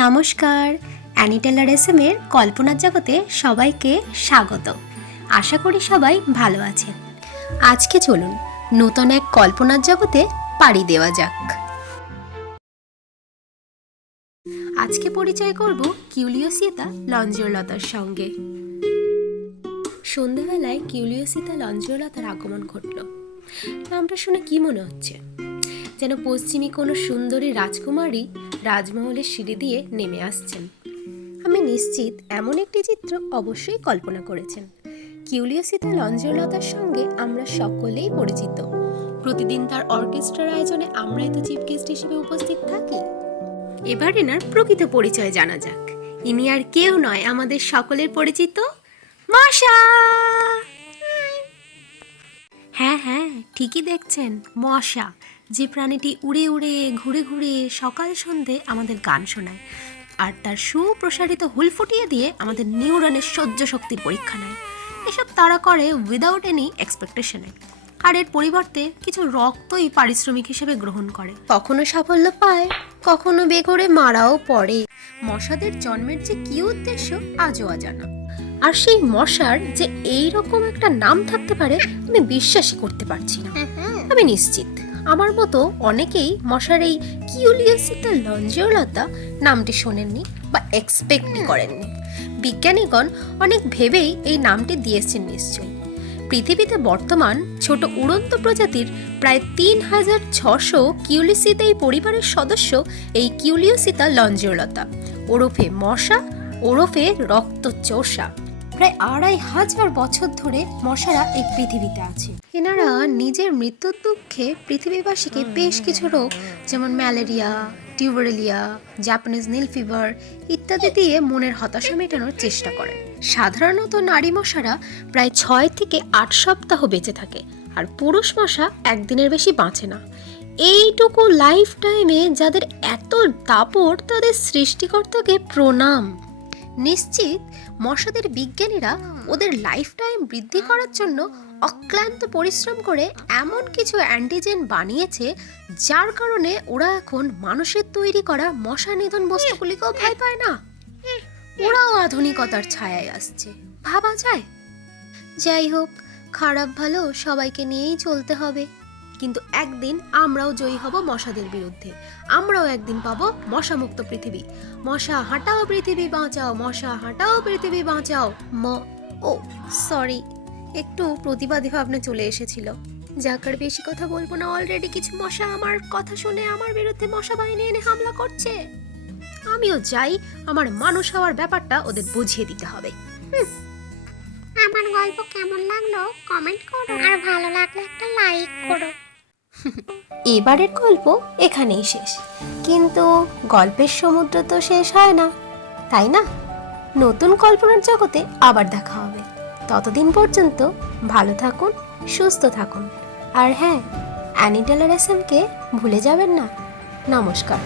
নমস্কার। Annie teller এসএমের কল্পনার জগতে সবাইকে স্বাগত। আশা করি সবাই ভালো আছেন। আজকে চলুন নতুন এক কল্পনার জগতে পাড়ি দেওয়া যাক। আজকে পরিচয় করব কিউলিওসিতা লঞ্জিওলতার সঙ্গে। সন্ধেবেলায় কিউলিওসিতা লঞ্জিওলতার আগমন ঘটল। নামটা শুনে কি মনে হচ্ছে? যেন পশ্চিমী কোনো সুন্দরী রাজকুমারী রাজমহলের সিঁড়ি দিয়ে নেমে আসছেন। আমি নিশ্চিত এমন একটি চিত্র অবশ্যই কল্পনা করেছেন। কিউলিওসিতা লঞ্জলতার সঙ্গে আমরা সকলেই পরিচিত। প্রতিদিন তার অর্কেস্ট্রার আয়োজনে আমরাই তো চিফ গেস্ট হিসেবে উপস্থিত থাকি। এবার এনার প্রকৃত পরিচয় জানা যাক। ইনি আর কেউ নয়, আমাদের সকলের পরিচিত মশা। হ্যাঁ হ্যাঁ ঠিকই দেখছেন, মশা। যে প্রাণীটি উড়ে উড়ে ঘুরে ঘুরে সকাল সন্ধে আমাদের গান শোনায় আর তার সুপ্রসারিত হুল ফুটিয়ে দিয়ে আমাদের নিউরনের সহ্য শক্তির পরীক্ষা নেয়। এসব তারা করে উইদাউট এনি এক্সপেকটেশনে আর এর পরিবর্তে কিছু রক্তই পারিশ্রমিক হিসেবে গ্রহণ করে। কখনো সাফল্য পায় কখনো বেঘরে মারাও পড়ে। মশাদের জন্মের যে কি উদ্দেশ্য আজও অজানা। আর সেই মশার যে এই রকম একটা নাম থাকতে পারে আমি বিশ্বাসই করতে পারছি না। আমি নিশ্চিত। আমার মতো অনেকেই মশার এই কিউলিয়াসিতা লঞ্জিওলতা নামটি শোনেননি বা এক্সপেক্টই করেননি। বিজ্ঞানীগণ অনেক ভেবেই এই নামটি দিয়েছেন নিশ্চয়ই। পৃথিবীতে বর্তমান ছোট উড়ন্ত প্রজাতির প্রায় তিন হাজার ছশো কিউলিসিতা এই পরিবারের সদস্য এই কিউলিওসিতা লঞ্জিওলতা। ওরফে মশা ওরফে রক্তচোষা। প্রায় আড়াই হাজার বছর ধরে মশারা এই পৃথিবীতে আছে। এনারা নিজের মৃত্যুর দুঃখে পৃথিবীবাসীকে বেশ কিছু রোগ, যেমন ম্যালেরিয়া, টিউবারেলিয়া, জাপানিজ নীল ফিভার ইত্যাদি দিয়ে মনের হতাশা মেটানোর চেষ্টা করেন। সাধারণত নারী মশারা প্রায় ছয় থেকে আট সপ্তাহ বেঁচে থাকে আর পুরুষ মশা একদিনের বেশি বাঁচে না। এইটুকু লাইফ টাইমে যাদের এত দাপট তাদের সৃষ্টিকর্তাকে প্রণাম। নিশ্চিত মশাদের বিজ্ঞানীরা ওদের লাইফ টাইম বৃদ্ধি করার জন্য অক্লান্ত পরিশ্রম করে এমন কিছু অ্যান্টিজেন বানিয়েছে, যার কারণে ওরা এখন মানুষের তৈরি করা মশা নিধন বস্তুগুলিকেও ভয় পায় না। ওরাও আধুনিকতার ছায়ায় আসছে। ভাবা যায়? যাই হোক, খারাপ ভালো সবাইকে নিয়েই চলতে হবে। কিন্তু একদিন আমরাও জয়ী হব মশাদের বিরুদ্ধে। আমরাও একদিন পাবো মশামুক্ত পৃথিবী। মশা হাঁটাও পৃথিবী বাঁচাও মশা হাঁটাও পৃথিবী বাঁচাও ম ও সরি একটু প্রতিবাদী ভাবনা চলে এসেছিল। যাক আর বেশি কথা বলব না অলরেডি কিছু মশা আমার কথা শুনে আমার বিরুদ্ধে মশা বাহিনী এনে হামলা করছে। আমিও যাই আমার মানুষ হওয়ার ব্যাপারটা ওদের বুঝিয়ে দিতে হবে। আমার গল্প কেমন লাগল? কমেন্ট করো আর ভালো লাগলে একটা লাইক করো এবারের গল্প এখানেই শেষ। কিন্তু গল্পের সমুদ্র তো শেষ হয় না, তাই না? নতুন কল্পনার জগতে আবার দেখা হবে। ততদিন পর্যন্ত ভালো থাকুন, সুস্থ থাকুন। আর হ্যাঁ অ্যানি টেলার এসএমকে ভুলে যাবেন না। নমস্কার।